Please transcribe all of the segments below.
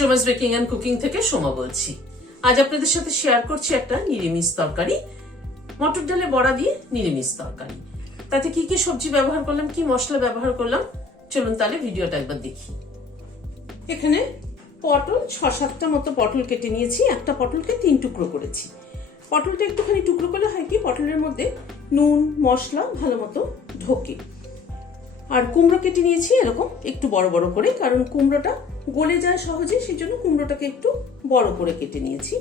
Soma's baking and cooking থেকে সোমা বলছি। আজ আপনাদের সাথে শেয়ার করছি একটা নিরামিষ তরকারি, মটর ডালে বড়া দিয়ে নিরামিষ তরকারি। তাতে কি কি সবজি ব্যবহার করলাম, কি মশলা ব্যবহার করলাম, চলুন তাহলে ভিডিওটা একবার দেখি। এখানে পটল 6-7টা মতো পটল কেটে নিয়েছি। একটা পটলকে 3 টুকরো করেছি। পটলটা একটুখানি টুকরো করলে হয় কি, পটলের মধ্যে নুন মশলা ভালো মতো ঢোকে। আর কুমড়ো কেটে নিয়েছি এরকম একটু বড় বড় করে, কারণ কুমড়োটা গলে যায় সহজে, সেই জন্য কুমড়োটাকে একটু বড় করে কেটে নিয়েছি।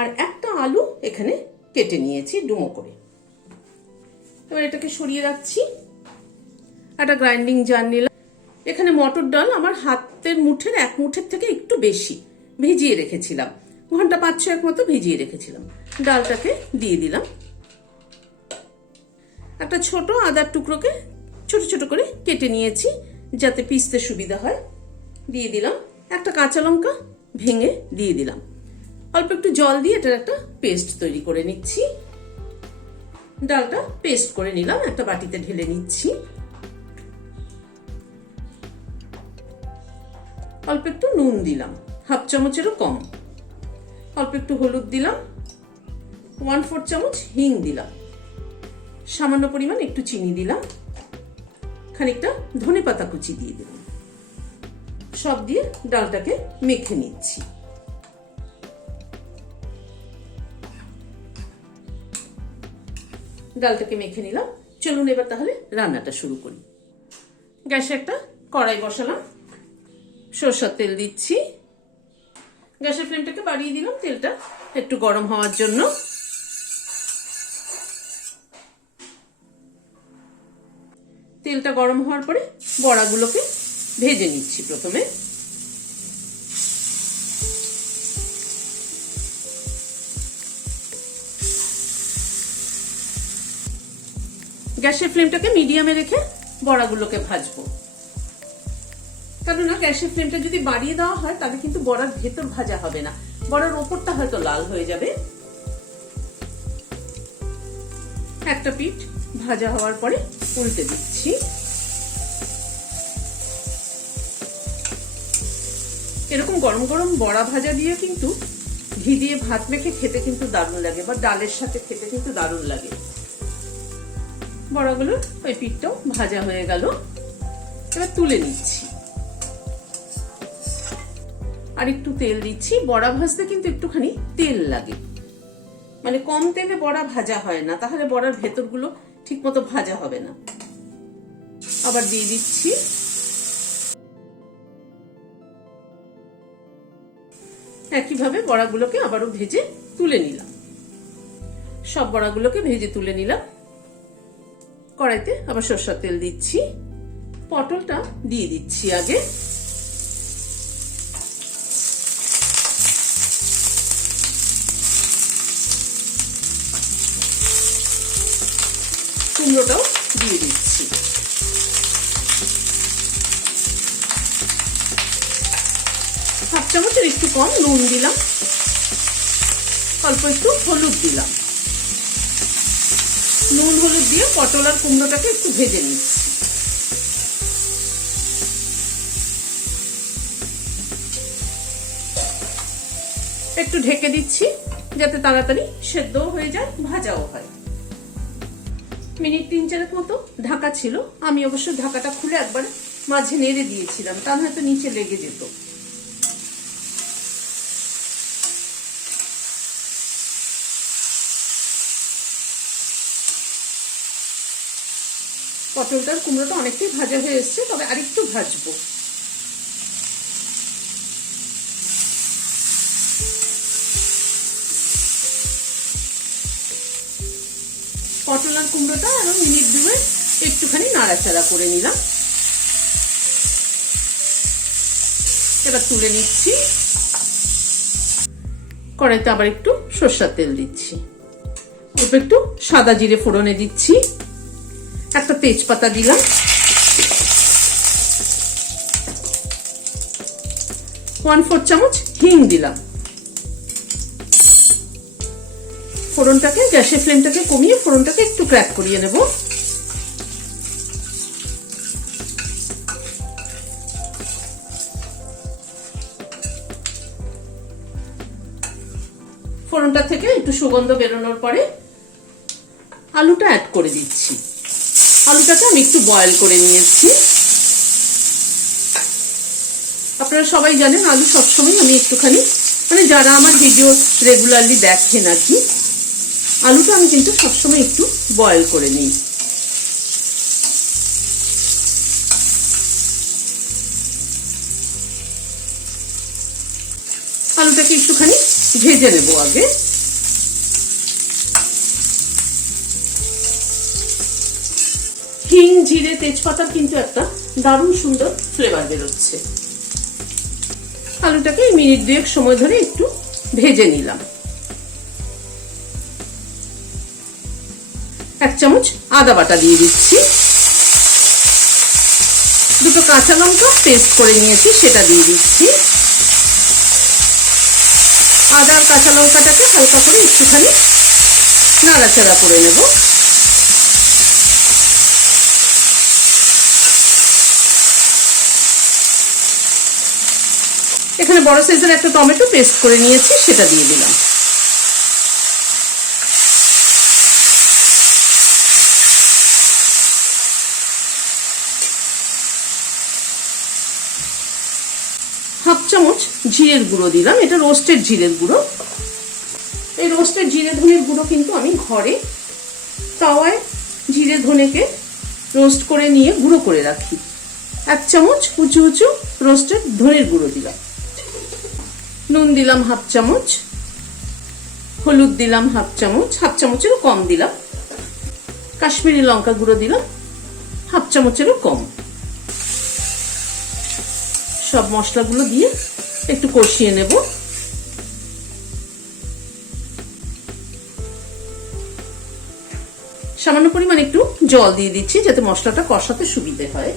আর একটা আলু এখানে কেটে নিয়েছি ডুমো করে। এবার এটাকে সরিয়ে রাখছি। একটা গ্রাইন্ডিং জার নিলাম। এখানে মটর ডাল আমার হাতের মুঠের 1 মুঠের থেকে একটু বেশি ভিজিয়ে রেখেছিলাম, ঘন্টা 5-6 মতো ভিজিয়ে রেখেছিলাম। ডালটাকে দিয়ে দিলাম। একটা ছোট আদার টুকরোকে ছোট ছোট করে কেটে নিয়েছি যাতে পিষতে সুবিধা হয়, দিয়ে দিলাম। একটা কাঁচা লঙ্কা ভেঙে দিয়ে দিলাম। অল্প একটু জল দিয়ে এটার একটা পেস্ট তৈরি করে নিচ্ছি। ডালটা পেস্ট করে নিলাম, একটা বাটিতে ঢেলে নিচ্ছি। অল্প একটু নুন দিলাম, 1/2 চামচেরও কম। অল্প একটু হলুদ দিলাম, 1/4 চামচ হিং দিলাম। সামান্য পরিমাণ একটু চিনি দিলাম, খানিকটা ধনেপাতা কুচি দিয়ে দিলাম। সব দিয়ে ডালটাকে মেখে নিচ্ছি। ডালটাকে মেখে নিলাম। চলুন এবার তাহলে রান্নাটা শুরু করি। গ্যাসে একটা কড়াই বসালাম, সরষের তেল দিচ্ছি। গ্যাসের ফ্লেমটাকে বাড়িয়ে দিলাম তেলটা একটু গরম হওয়ার জন্য। তেলটা গরম হওয়ার পরে বড়াগুলোকে ভেজে নিচ্ছি। প্রথমে গ্যাসের ফ্লেমটাকে মিডিয়ামে রেখে বড়াগুলোকে ভাজবো। কেননা গ্যাসের ফ্লেমটা যদি বাড়িয়ে দেওয়া হয় তাহলে কিন্তু বড়ার ভেতর ভাজা হবে না, বড়ার ওপরটা হয়তো লাল হয়ে যাবে। একটা পিঠ ভাজা হওয়ার পরে উল্টে দিচ্ছি। এরকম গরম গরম বড়া ভাজা দিয়ে কিন্তু ঘি দিয়ে ভাত মেখে খেতে কিন্তু দারুণ লাগে, বা ডালের সাথে খেতে কিন্তু দারুণ লাগে। বড়াগুলোর ওই পিঠটাও ভাজা হয়ে গেল, এবার তুলে নিচ্ছি। আর একটু তেল দিচ্ছি। বড়া ভাজতে কিন্তু একটুখানি তেল লাগে, মানে কম তেলে বড়া ভাজা হয় না, তাহলে বড়ার ভেতরগুলো ঠিক মতো ভাজা হবে না। আবার দিয়ে দিচ্ছি। একইভাবে বড়াগুলোকে আবারও ভেজে তুলে নিলাম। সব বড়াগুলোকে ভেজে তুলে নিলাম। কড়াইতে আবার সরষের তেল দিচ্ছি। পটলটা দিয়ে দিচ্ছি আগে। কুমড়োটাও দিয়ে দিচ্ছি। 1/2 চামচের একটু কম নুন দিলাম। অল্প একটু হলুদ দিলাম। নুন হলুদ দিয়ে পটল আর কুমড়োটাকে একটু ভেজে নিচ্ছি। একটু ঢেকে দিচ্ছি যাতে তাড়াতাড়ি সেদ্ধও হয়ে যায়, ভাজাও হয়। মিনিট 3-4 মতো ঢাকা ছিল। আমি অবশ্য ঢাকাটা খুলে একবার মাঝে নেড়ে দিয়েছিলাম, তা হয়তো নিচে লেগে যেত। পটলটার কুমড়োটা অনেকটাই ভাজা হয়ে এসছে, তবে আরেকটু ভাজবো। পটল আর কুমড়োটা আরো মিনিট 2 একটুখানি নাড়াচাড়া করে নিলাম। এবার তুলে নিচ্ছি। কড়াইতে আবার একটু সরষের তেল দিচ্ছি। অল্প একটু সাদা জিরে ফোড়নে দিচ্ছি। একটা তেজপাতা দিলাম। 1/4 চামচ হিং দিলাম। ফোড়নটাকে গ্যাসের ফ্লেমটাকে কমিয়ে ফোড়নটাকে একটু ক্র্যাক করিয়ে নেব। সুগন্ধ বেরোনোর পরে আলুটা অ্যাড করে দিচ্ছি। আলুটাকে আমি একটু বয়েল করে নিয়েছি। আপনারা সবাই জানেন আলু সবসময় আমি একটুখানি, মানে যারা আমার ভিডিও রেগুলারলি দেখেন আর কি, আলুটা আমি কিন্তু সবসময় একটু বয়েল করে নিই। আলুটাকে একটুখানি ভেজে নেব আগে। হিং, জিরে, তেজপাতার কিন্তু একটা দারুণ সুন্দর ফ্লেভার বেরোচ্ছে। আলুটাকে মিনিট 2 সময় ধরে একটু ভেজে নিলাম। 1 চামচ আদা বাটা দিয়ে দিচ্ছি। 2টো কাঁচা লঙ্কা পেস্ট করে নিয়েছি, সেটা দিয়ে দিচ্ছি। আদা আর কাঁচা লঙ্কাটাকে হালকা করে একটুখানি নাড়াচাড়া করে নেব। এখানে বড় সাইজের একটা টমেটো পেস্ট করে নিয়েছি, সেটা দিয়ে দিলাম। হাফ চামচ জিরের গুঁড়ো দিলাম, এটা রোস্টেড জিরের গুঁড়ো। এই রোস্টেড জিরে ধনের গুঁড়ো কিন্তু আমি ঘরে তাওয়ায় জিরে ধনেকে রোস্ট করে নিয়ে গুঁড়ো করে রাখি। 1 চামচ উঁচু উঁচু রোস্টেড ধনের গুঁড়ো দিলাম। নুন দিলাম হাফ চামচ, হলুদ দিলাম হাফ চামচ, হাফ চামচেরও কম দিলাম। কাশ্মীরি লঙ্কা গুঁড়ো দিলাম হাফ চামচেরও কম। সব মশলাগুলো দিয়ে একটু কষিয়ে নেব। সামান্য পরিমাণ একটু জল দিয়ে দিচ্ছি যাতে মশলাটা কষাতে সুবিধে হয়।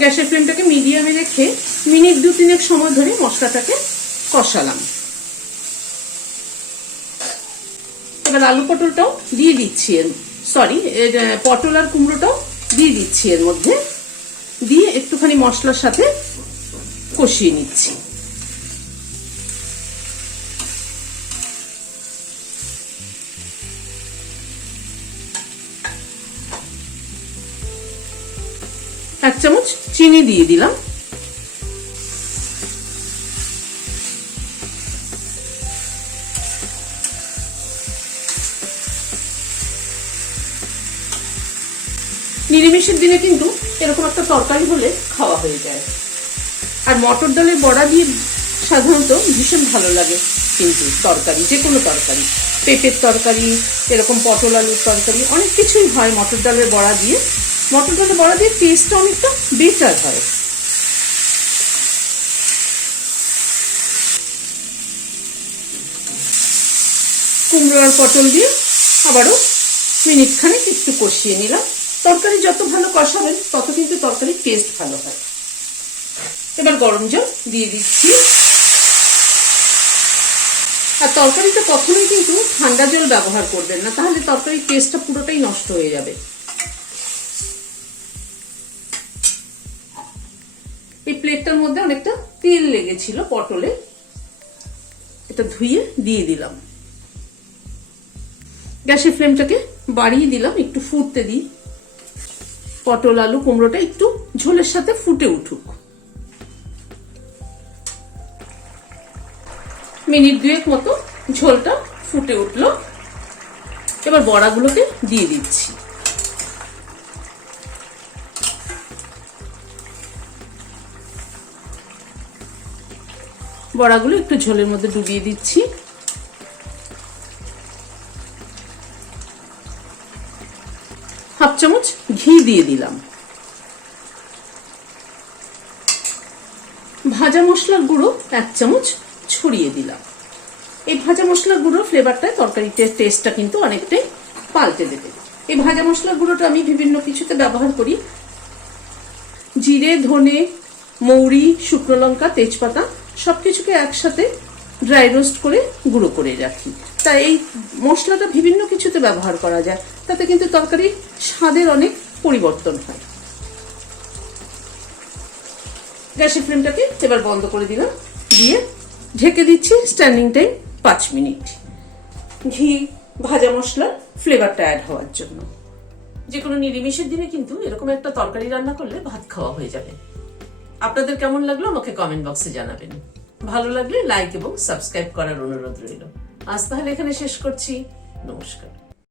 গ্যাসের ফ্লেমটাকে মিডিয়ামে রেখে মিনিট 2-3 সময় ধরে মশলাটাকে কষালাম। এবার আলু পটলটাও দিয়ে দিচ্ছি, পটল আর কুমড়োটাও দিয়ে দিচ্ছি এর মধ্যে, দিয়ে একটুখানি মশলার সাথে কষিয়ে নিচ্ছি। এক চামচ চিনি দিয়ে দিলাম। নিরামিষের দিনে কিন্তু এরকম একটা তরকারি হলে খাওয়া হয়ে যায়। আর মটর ডালের বড়া দিয়ে সাধারণত ভীষণ ভালো লাগে কিন্তু তরকারি, যে কোনো তরকারি, পেঁপের তরকারি, এরকম পটল আলুর তরকারি, অনেক কিছুই হয় মটর ডালের বড়া দিয়ে। মটর ডালের বড়া দিয়ে টেস্টটা অনেকটা বেটার হয়। কুমড়ো আর পটল দিয়ে আবারও মিনিট খানেক একটু কষিয়ে নিলাম। তরকারি যত ভালো কষাবেন তত কিন্তু তরকারির টেস্ট ভালো হয়। এবার গরম জল দিয়ে দিচ্ছি। আর তরকারিতে কখনোই কিন্তু ঠান্ডা জল ব্যবহার করবেন না, তাহলে তরকারির টেস্টটা পুরোটাই নষ্ট হয়ে যাবে। এই প্লেটটার মধ্যে অনেকটা তেল লেগেছিল পটলে, এটা ধুয়ে দিয়ে দিলাম। গ্যাসের ফ্লেমটাকে বাড়িয়ে দিলাম, একটু ফুটতে দিই। পটল আলু কুমড়োটা একটু ঝোলের সাথে ফুটে উঠুক। মিনিট 2 মতো ঝোলটা ফুটে উঠলো। এবার বড়াগুলোকে দিয়ে দিচ্ছি। বড়াগুলো একটু ঝোলের মধ্যে ডুবিয়ে দিচ্ছি। হাফ চামচ ঘি দিয়ে দিলাম। ভাজা মশলার গুঁড়ো 1 চামচ ছড়িয়ে দিলাম। এই ভাজা মশলার গুঁড়ো ফ্লেভারটা তরকারির টেস্টটা কিন্তু অনেকটাই পাল্টে দেবে। এই ভাজা মশলার গুঁড়োটা আমি বিভিন্ন কিছুতে ব্যবহার করি। জিরে, ধনে, মৌরি, শুকনো লঙ্কা, তেজপাতা সবকিছুকে একসাথে ড্রাই রোস্ট করে গুঁড়ো করে রাখি। তাই এই মশলাটা বিভিন্ন কিছুতে ব্যবহার করা যায়, তাতে কিন্তু তরকারির স্বাদের অনেক পরিবর্তন হয়। গ্যাসের ফ্লেমটাকে এবার বন্ধ করে দিলাম, দিয়ে ঢেকে দিচ্ছি স্ট্যান্ডিং টাইম 5 মিনিট, ঘি ভাজা মশলার ফ্লেভারটা অ্যাড হওয়ার জন্য। যে কোনো নিরামিষের দিনে কিন্তু এরকম একটা তরকারি রান্না করলে ভাত খাওয়া হয়ে যাবে। আপনাদের কেমন লাগলো আমাকে কমেন্ট বক্সে জানাবেন। ভালো লাগলে লাইক এবং সাবস্ক্রাইব করার অনুরোধ রইল। আজ তাহলে এখানে শেষ করছি। নমস্কার।